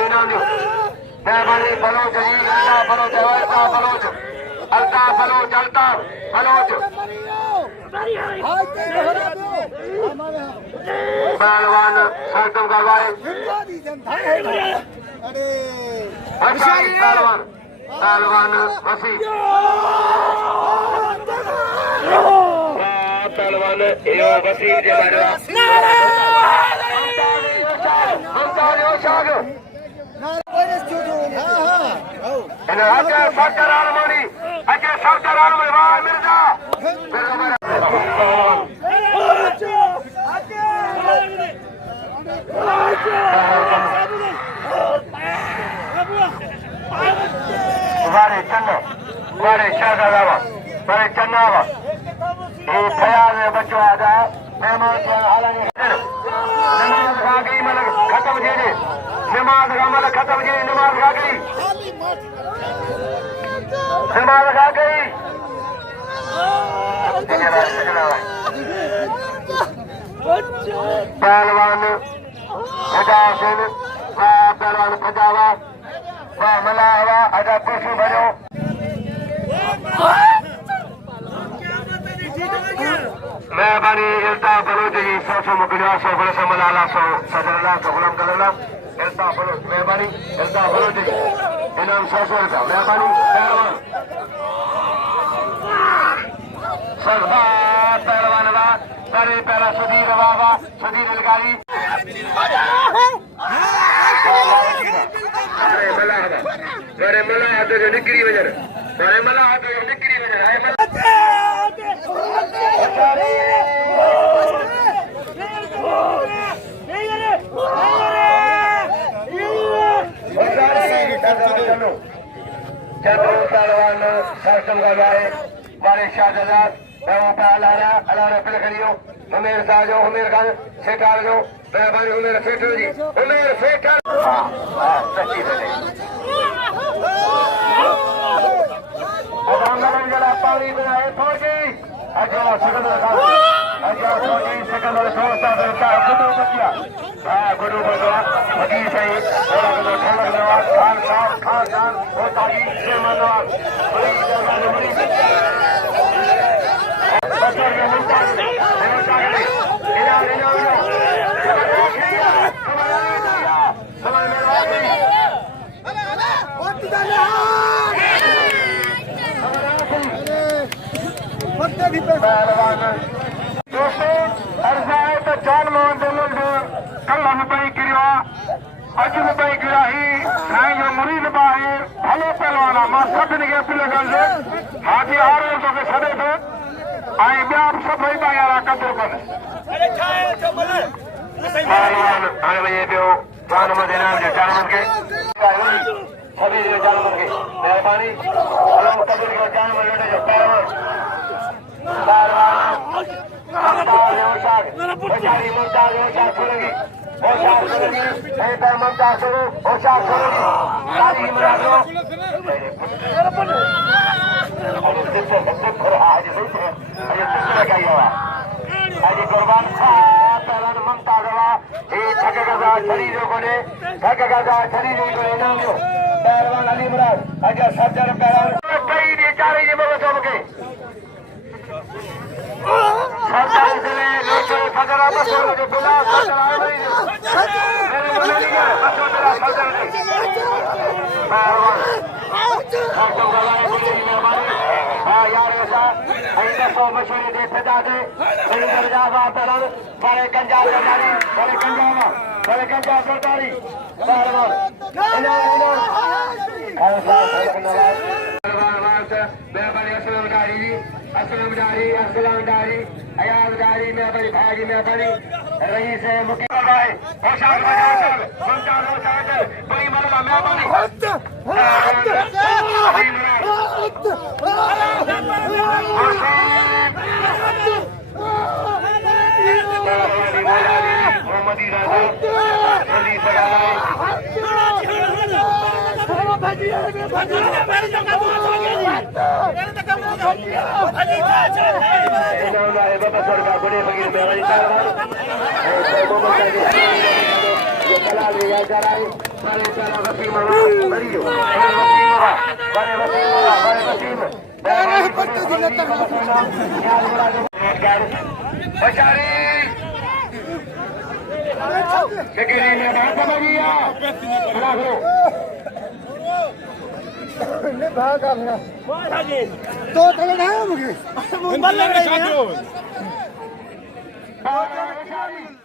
इनाम दो मेहरबानी बलोच जी बलोच बलोच अल्ताफ बलोच अल्ताफ बलोच पहलवान सरकम करवाए पहलवान पहलवान वसी पहलवान यो वसी जे बाजरा वारे शाहदावा वारे चन्नावा ये ख्याल है बच्चों आजा मेहमान को हालांकि नमाज खा गई मतलब खत्म जी नमाज का मतलब खत्म जी नमाज खा गई पहलवान हजासिन पहलवान फजावा मलावा अजा खुशी भरो मेहरबानी इल्ता बलोच जी 100 मुकलिया 100 बरस मलाला 100 सदरला 100 गुलाम कलला इल्ता बलोच मेहरबानी इल्ता बलोच जी इनाम 100 का मेहरबानी पहलवान सरबा पहलवान वा सारे पहला सुधीर बाबा सुधीर अलकारी अरे मला हाथ जो निकरी वजर अरे मला हाथ जो निकरी वजर है चलो पहलवान सरकम गवाए बारे शाहजाद अलारा अलारा पे खड़ियो उमेर साजो उमेर खान सेठार जो मेहरबानी उमेर सेठ जी उमेर सेठ हां सच्ची सच्ची जला पानी बनाए फौजी अजो फौजी सिकंदर दोस्त का गुरु बच्चा गुरु बच्चा फकीर सईद और ठलक नवाज खान साहब खान और ताजी मेहमान नवाज बड़ी बड़ी बच्चों के मुमताज दोस्तों अर्जाए तो जान मोहन दोनों कल हम पई किरिया अज में पई गिराही साईं जो मुरीद बाहे भलो पहलवाना मां सभिनी खे अपील कंदे हाथी हारो तो के सॾे थो ऐं ॿिया बि सभई ॿाहिरां क़दुरु कनि पहलवान हाणे वञे पियो जानवर इनाम जे जानवर खे सभी जे जानवर खे महिरबानी हलो क़दुरु कयो जानवर लॾे जो पहलवान बेचारी मुमताज होशियार छोड़ेगी होशियार छोड़ेगी कहीं पर मुमताज छोड़ो होशियार छोड़ेगी सारी मराठो आज लगाई हुआ आज कुर्बान पहलवान मुमताज हुआ ये थक गजा शरीर को ने थक गजा शरीर को इनाम दो पहलवान अली मुराद आज सज्जन पहलवान कई बेचारे जी मगज के सरदार जिले लोचो फगरा बसों के बुला सरदार भाई मेरे मन नहीं गया बसों तेरा सरदार नहीं पहलवान खाटो गलाए बोली मेहरबानी हां यार ऐसा ऐसा सो मशहूर दे फदा दे सुंदर जावा पहलवान बड़े कंजा सरदारी पहलवान मेहरबानी असलम डारी अयाज डारी मेहरबानी भागी मेहरबानी रईस मुकीम है होशियार मुमताज होशियार बड़ी मरला मेहरबानी मोहम्मदी राजा जल्दी सगाई बाबा सरकार बड़े फकीर मेहरबानी Jalal ya jarai Male cara Wasim Mario Bare Wasim Bachari Sekiri ne baat bariya Malakhro ne bhag apna do tale na muge ball lag rahe hain